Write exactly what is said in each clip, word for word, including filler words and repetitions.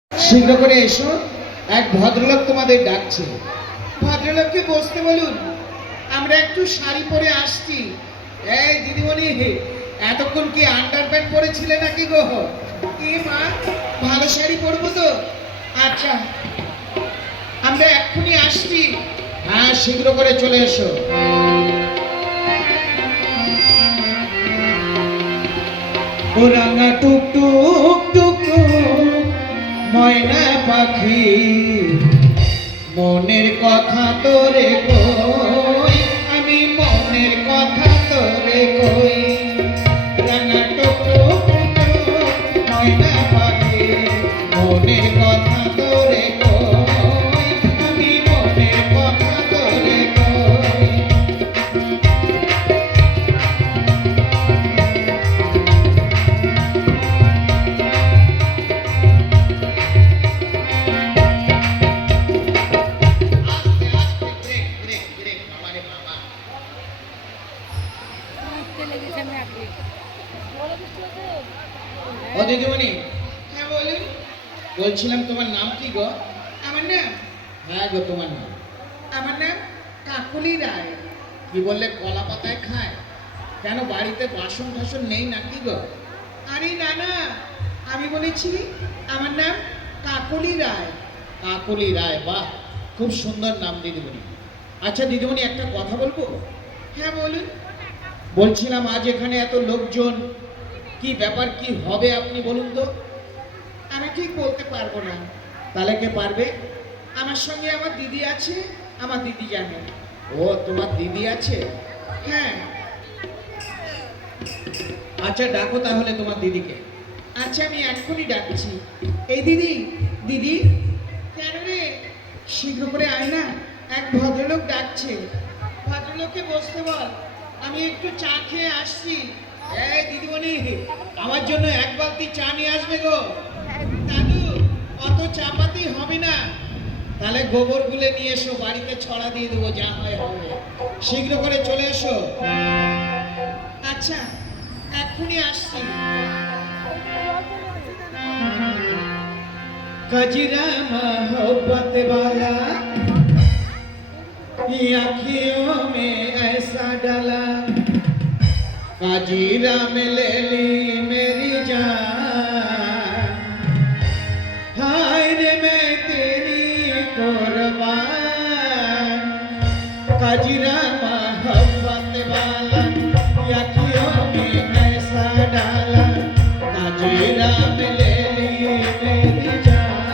শীঘ্র করে এসো, এক ভদ্রলোক তোমাদের ডাকছে। ভদ্রলোককে বসতে বলুন, আমরা একটু শাড়ি পরে আসছি। এই দিদিমণি, এতক্ষণ কি আন্ডার প্যান্ট পরেছিলে নাকি গো? এ মা, ভালো শাড়ি পরবো তো। আচ্ছা, আমরা এক্ষুনি আসছি। হ্যাঁ, শীঘ্র করে চলে এসো। ও রাঙা টুক টুক টুক টুক ময়না পাখি, মনের কথা তোরে কই, আমি মনের কথা তোরে কই। রাঙা টুক টুক টুক ময়না পাখি, মনের কথা তোরে কই, আমি মনের কথা তোরে কই। ও দিদিমণি, হ্যাঁ বলুন। বলছিলাম তোমার নাম কি গো? আমার নাম? হ্যাঁ গো, তোমার নাম? আমার নাম কাকলি রায়। কি বললে, কলা পাতায় খায়? কেন, বাড়িতে বাসন টাসন নেই নাকি গো? আরে না না, আমি বলেছি আমার নাম কাকলি রায়। কাকলি রায়, বাহ, খুব সুন্দর নাম দিদিমণি। আচ্ছা দিদিমণি, একটা কথা বলবো? হ্যাঁ বলুন। বলছিলাম আজ এখানে এত লোকজন, কি ব্যাপার, কি হবে আপনি বলুন তো? আমি ঠিক বলতে পারবো না। তাহলে কে পারবে? আমার সঙ্গে আমার দিদি আছে, আমার দিদি জানে। ও, তোমার দিদি আছে? হ্যাঁ। আচ্ছা ডাকো তাহলে তোমার দিদিকে। আচ্ছা, আমি এক্ষুনি ডাকছি। এই দিদি, দিদি। কেন রে? শীঘ্র করে আয় না, এক ভদ্রলোক ডাকছে। ভদ্রলোককে বসতে বল, আমি একটু চা খেয়ে আসছি। এই দিদিমণি, আমার জন্য এক বালতি চা নিয়ে আসবে গো। দাদু, অত চা পাতি হবে না। তাহলে গোবর গুলে নিয়ে এসো, বাড়িতে ছড়া দিয়ে দেবো, যা হয় হবে। শীঘ্র করে চলে এসো। আচ্ছা, এক্ষুনি আসছি। कजरा मोहब्बत वाला आँखियों में ऐसा डाला, कजरा में ले ली मेरी जान, हाय रे मैं तेरी कुर्बान। कजरा मोहब्बत वाला आँखियों में ऐसा डाला, कजरा में ले ली मेरी जान।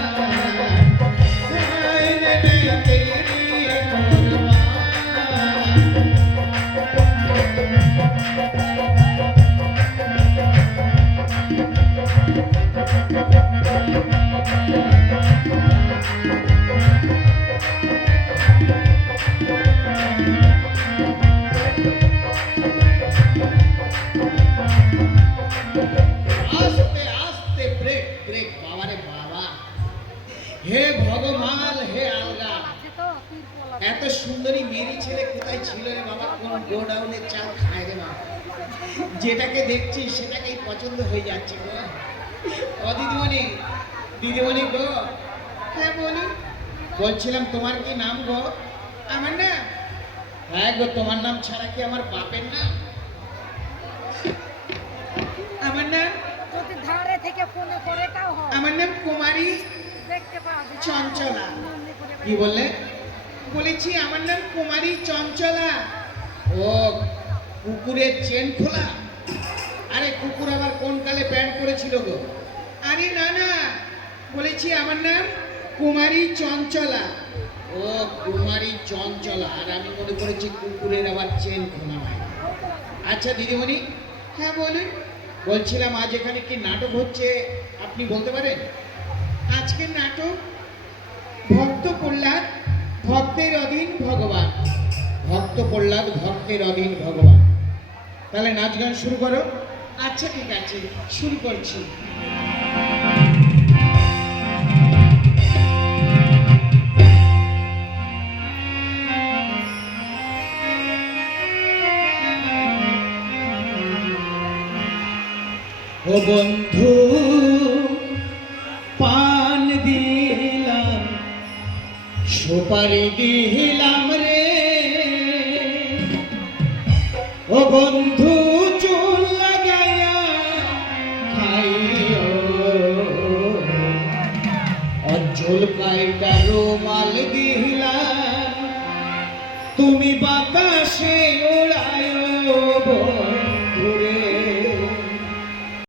হে ভগবান, হে আলগা, এত সুন্দরী মেরি ছেলে কোথায় ছিল রে বাবা? কোন গোডাউনের চাল খায় রে বাবা? যেটাকে দেখছি সেটাকেই পছন্দ হয়ে যাচ্ছে গো। ও দিদিমণি, দিদিমণি গো। হ্যাঁ বলুন। বলছিলাম তোমার কি নাম গো? আমার নাম? হ্যাঁ গো, তোমার নাম ছাড়া কি আমার বাপের নাম? আমার নাম ধারে থেকে ফোনে করে তাও হয়। আমার নাম কুমারী চঞ্চলা। কি বললে? বলেছি আমার নাম কুমারী চঞ্চলা। ও, কুকুরের চেন খোলা? আরে কুকুর আবার কোন কালে প্যান্ট পরেছিল গো? আরে না না, বলেছি আমার নাম কুমারী চঞ্চলা। ও, কুমারী চঞ্চলা, আর আমি মনে করেছি কুকুরের আবার চেন খোলা হয়। আচ্ছা দিদিমণি। হ্যাঁ বলুন। বলছিলাম আজ এখানে কি নাটক হচ্ছে, আপনি বলতে পারেন? আজকের নাটক ভক্ত প্রহ্লাদ ভক্তের অধীন ভগবান। ভক্ত প্রহ্লাদ ভক্তের অধীন ভগবান। তাহলে নাচ গান শুরু করো। আচ্ছা ঠিক আছে, শুরু করছি। ও বন্ধু, পান দি সুপারি দিলাম রে ও বন্ধু চুল লাগাইয়া খাইও অঞ্চল কাইটা রুমাল দিলাম তুমি বাতা